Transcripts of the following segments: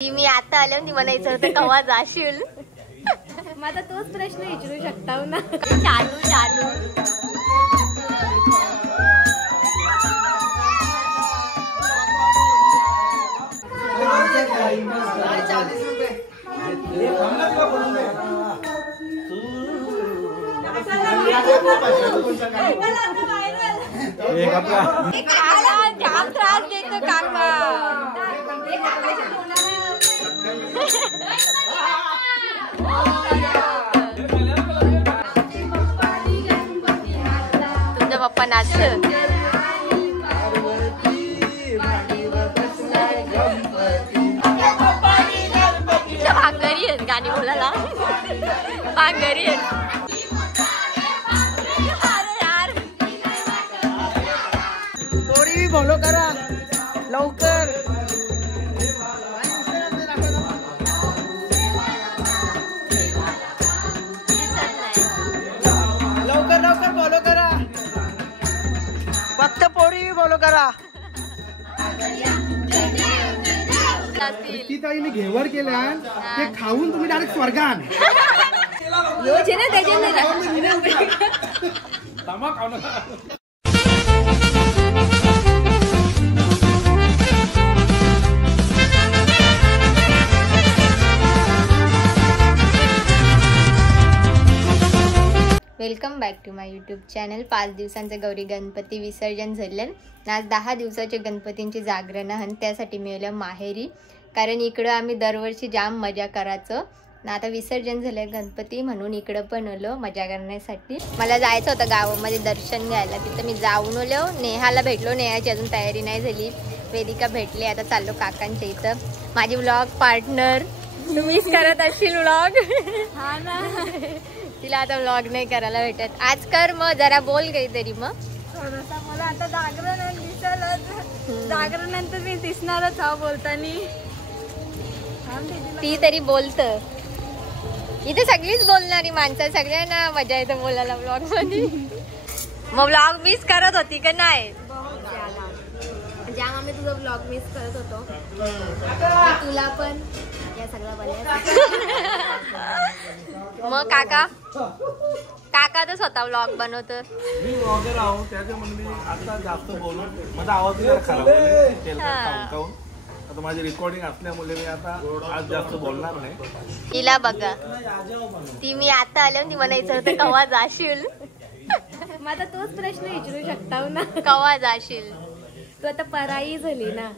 मी आता आले ती म्हणायचं होतं कवा जाशील. माझा तोच प्रश्न विचारू शकता ना. चालू चालू जाम त्रास देतो काका. तुमचा पप्पा नाचत भांगरी आहेत गाणी बोलायला. भांगरी आहेत. पोरी फॉलो करा लवकर. लवकर लवकर फॉलो करा. फक्त पोरी फॉलो करा. ताईने घेवर केल्या ते खाऊन तुम्ही डायरेक्ट स्वर्गान. Welcome back to my YouTube channel. 5 दिवसांचं गौरी गणपती विसर्जन झालं. आज 10 दिवसाचे गणपतींची जागरण आहे. त्यासाठी मिळालं माहेरी, कारण इकडं आम्ही दरवर्षी जाम मजा करायचं ना. आता विसर्जन झालं गणपती म्हणून इकडं पण आलो मजा करण्यासाठी. मला जायचं होतं गावामध्ये दर्शन घ्यायला. तिथं मी जाऊन आलो. नेहाला भेटलो. नेहाची अजून तयारी नाही झाली. वेदिका भेटली. आता चाललो काकांच्या इथं. माझी व्लॉग पार्टनर तुम्हीच करत असशील व्लॉग. हा ना. तिला आता व्लॉग नाही करायला भेटत. आज कर मग जरा बोल काहीतरी. मग थोडंसं मला आता जागरण दिसलं. जागरण नंतर मी दिसणारच हा बोलतानी. ती तरी बोलत. इथे सगळीच बोलणारी माणसं. सगळ्यांना मजा येते बोलायला व्लॉग मध्ये. मग व्लॉग मिस करत होती का नाही? ज्या आम्ही तुझा व्लॉग मिस करत होतो. तुला पण या सगळ्या मग काका तर स्वतः व्लॉग बनवत. मी ब्लॉगर आहो त्याच्यामुळे मी आता जास्त बोलून माझा आवाज खराब होता. आता माझी रेकॉर्डिंग असल्यामुळे मी आता आज जास्त बोलणार नाही. तिला बघा. ती मी आता आले ती म्हणायचं होतं कवा जाशील. माझा तोच प्रश्न विचारू शकता ना. कवा जाशील. तू आता पराई झाली ना.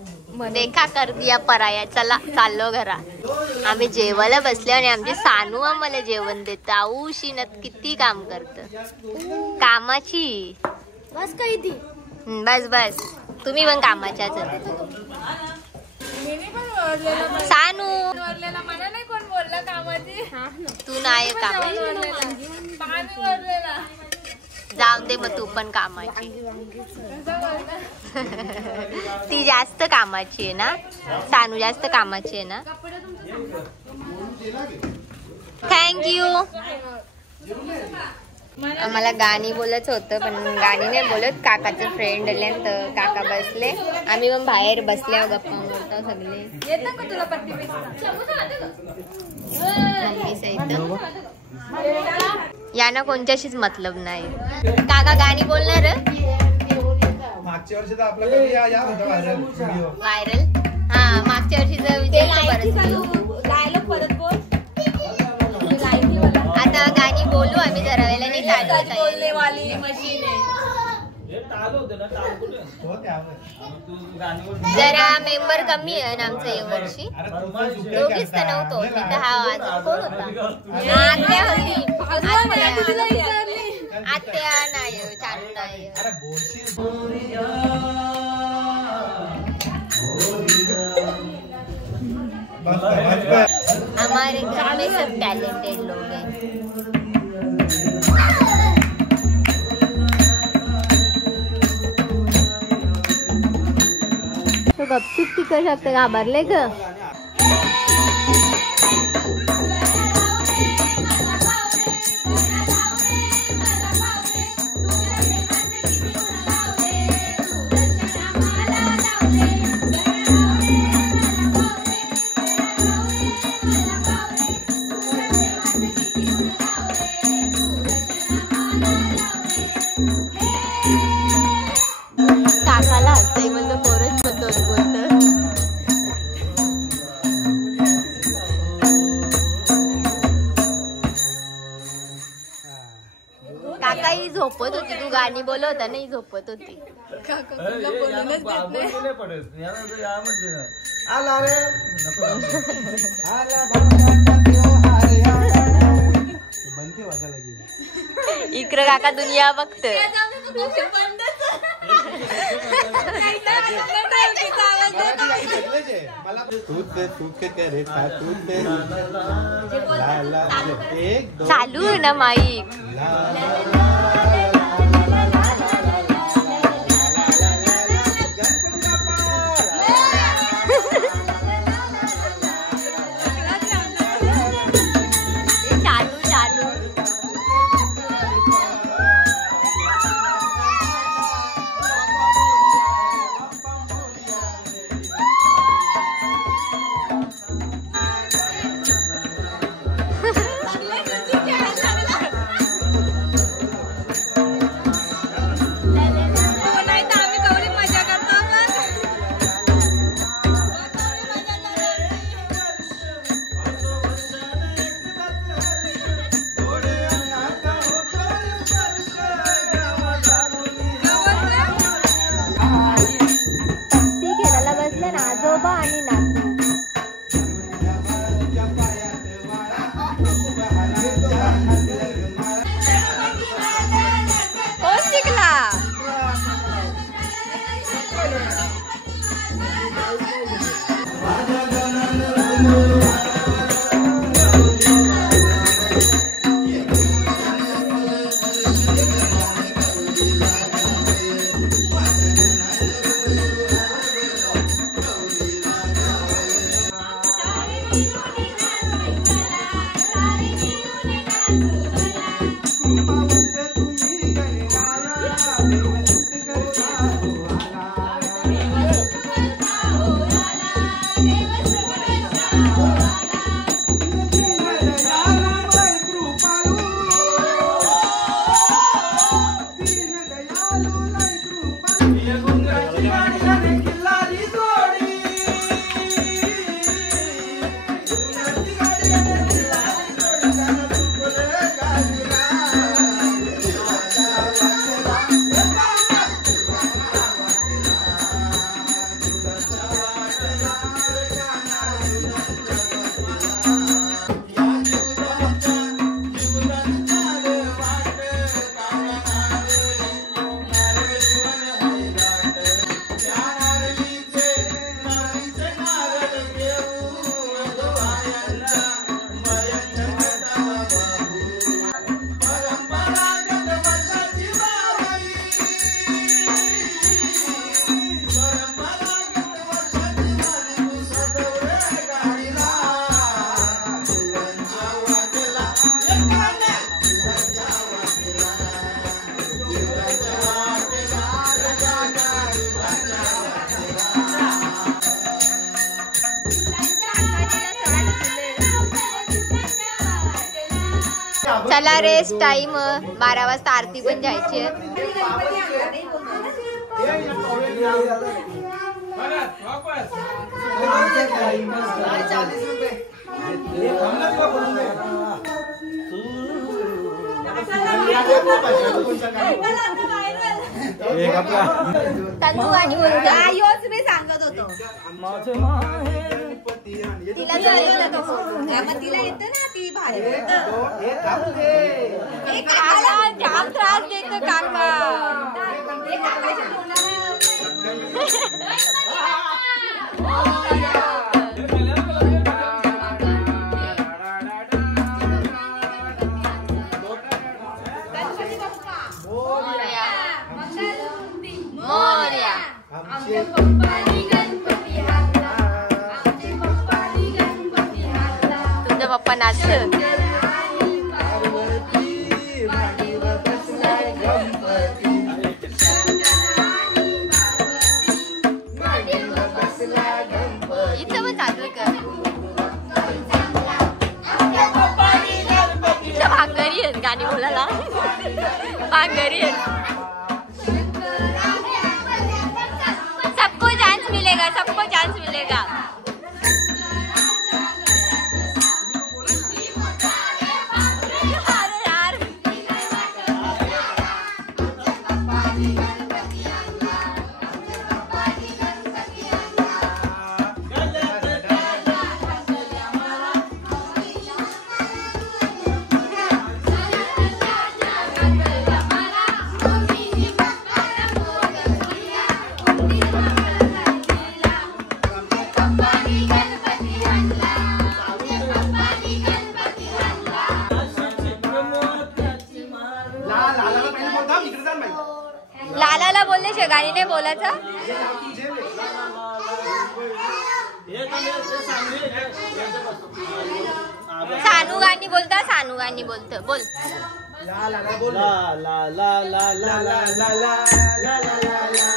देखा कर दिया पराया. चला चाललो घरा. आम्ही जेवायला बसले आणि आमची सानू आम्हाला जेवण देत. औशीनत किती काम करत कामाची. बस काही ती बस बस तुम्ही पण कामाच्याच. सानू मला नाही कोण बोलला कामाची. तू नाही कामाची. जाऊ दे मग तू पण कामाची. ती जास्त कामाची आहे ना. सानू जास्त कामाची आहे ना. थँक्यू. आम्हाला गाणी बोलायचं होतं पण गाणी नाही बोलत. काकाचे फ्रेंड आले तर काका बसले. आम्ही पण बाहेर बसल्या गप्पा मारतो सगळे. येतं का तुला पट्टी यांना कोणत्याशीच मतलब नाही. काका गाणी बोलणार. मागच्या वर्षी तर आपला कधी या होता व्हायरल. हा मागच्या वर्षीचा डायलॉग परत बोल. आता गाणी बोलू आम्ही जरा वेळेला. नाही बोलने वाली मशीन आहे. जरा मेंबर कमी आहे ना आमचं या वर्षी. दोघीच तर नव्हतो. तिथं हा अजून कोण होता. आत्या होती. आत्या नाही चालता. हमारे घर में सब टैलेंटेड लोग हैं. तो गपचूप तिकड शकते घाबरले ग. झोपत होती, तू गाणी बोलवता नाही, झोपत होती. इकडं काका दुनिया बघत. चालू आहे ना माईक. चला रेस्ट टाइम 12 वाजता आरती पण जायची आहे. तंदू आणि आयोच मी सांगत होतो तिला तिला येते ना ती भारी जाम त्रास देतो काका. तुमचा पप्पा नाचत. इथं पण चालू का इथं भांगरी आहेत गाणी बोलायला. भांगरी आहेत. सबको चांस मिलेगा, सबको चांस मिलेगा. अरे यार कसे गाणी नाही बोलायचं. सानू गाणी बोलता. सानू गाणी बोलत. बोल. ला ला ला ला ला ला ला ला ला ला.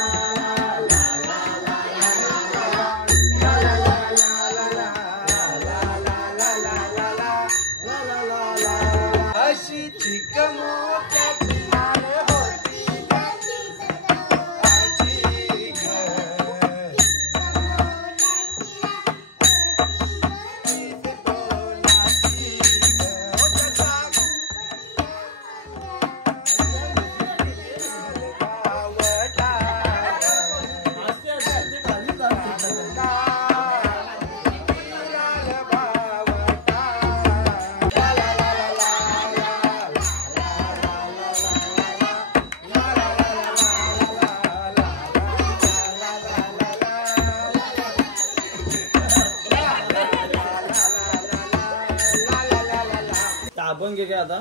अभंग घे आता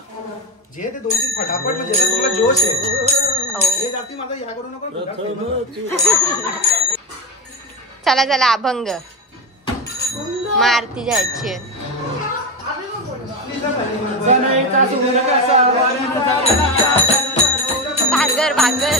जे ते 2-3 फटाफट म्हणजे तुला जोश आहे. हे जाती माझा या करू नको. चला चला अभंग मारती जायची. भांगर भांगर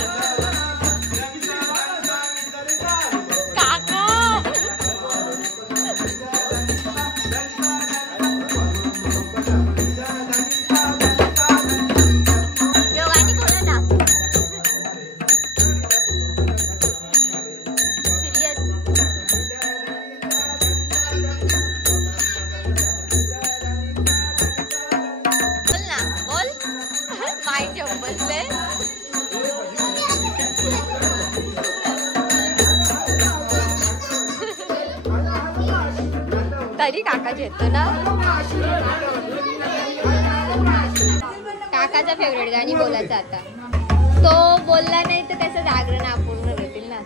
तरी काकाची येतो ना. काकाचा फेवरेट गाणी बोलायचं आता. तो बोलला नाही तर त्याचं जागरण अपूर्ण राहतील ना.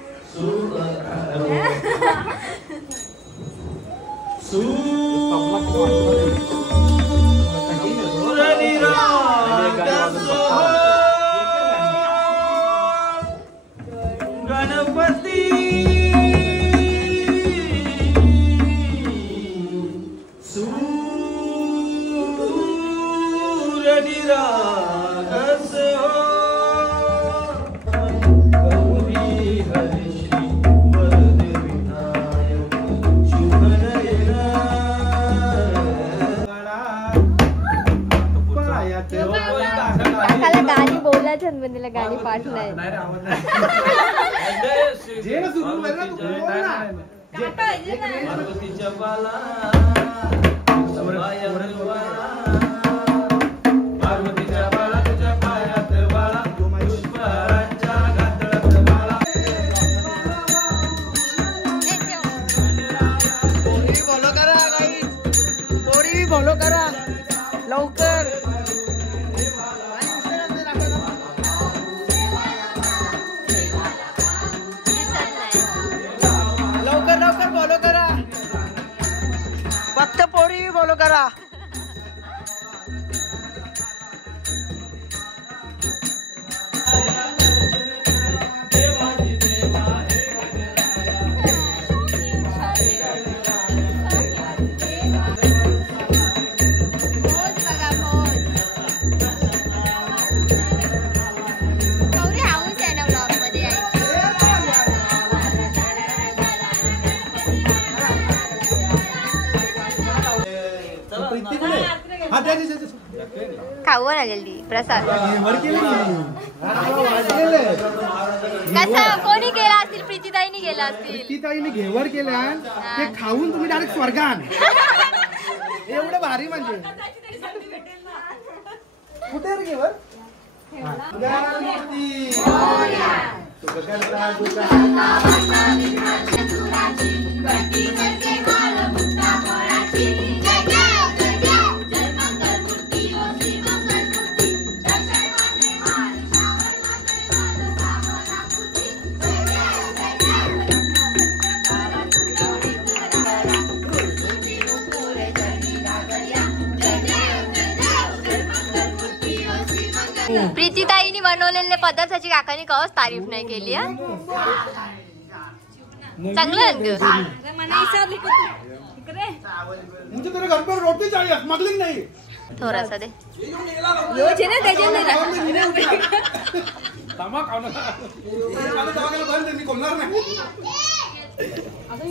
गणपती गाणी बोलायचं पण तिला गाणी पाठ नाही. फॉलो करा लवकर. लवकर लवकर फॉलो करा. फक्त पोरी फॉलो करा. खाऊ ना जल्दी प्रसाद. कसं कोणी केला असतील. प्रीतीताईनी केला असतील. प्रीतीताईने घेवर केल्या ते खाऊन तुम्ही डायरेक्ट स्वर्गान. एवढं भारी म्हणजे. कुठे रे घेवर. प्रीतीताईनी बनवलेल्या पदार्थाची काकाने कवच तारीफ नाही केली हा. चांगलं आहे ग. मुझे तेरे घर पर रोटी चाहिए, स्मगलिंग नहीं. थोडासा दे.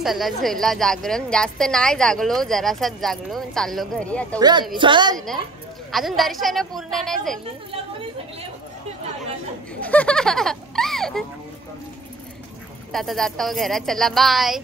चला झुला जागरण जास्त नाही जागलो, जरासाच जागलो, चाललो घरी. आता उद्या विसर्जन आहे. अजून दर्शन पूर्ण नाही झाली. आता जाता घरात. चला बाय.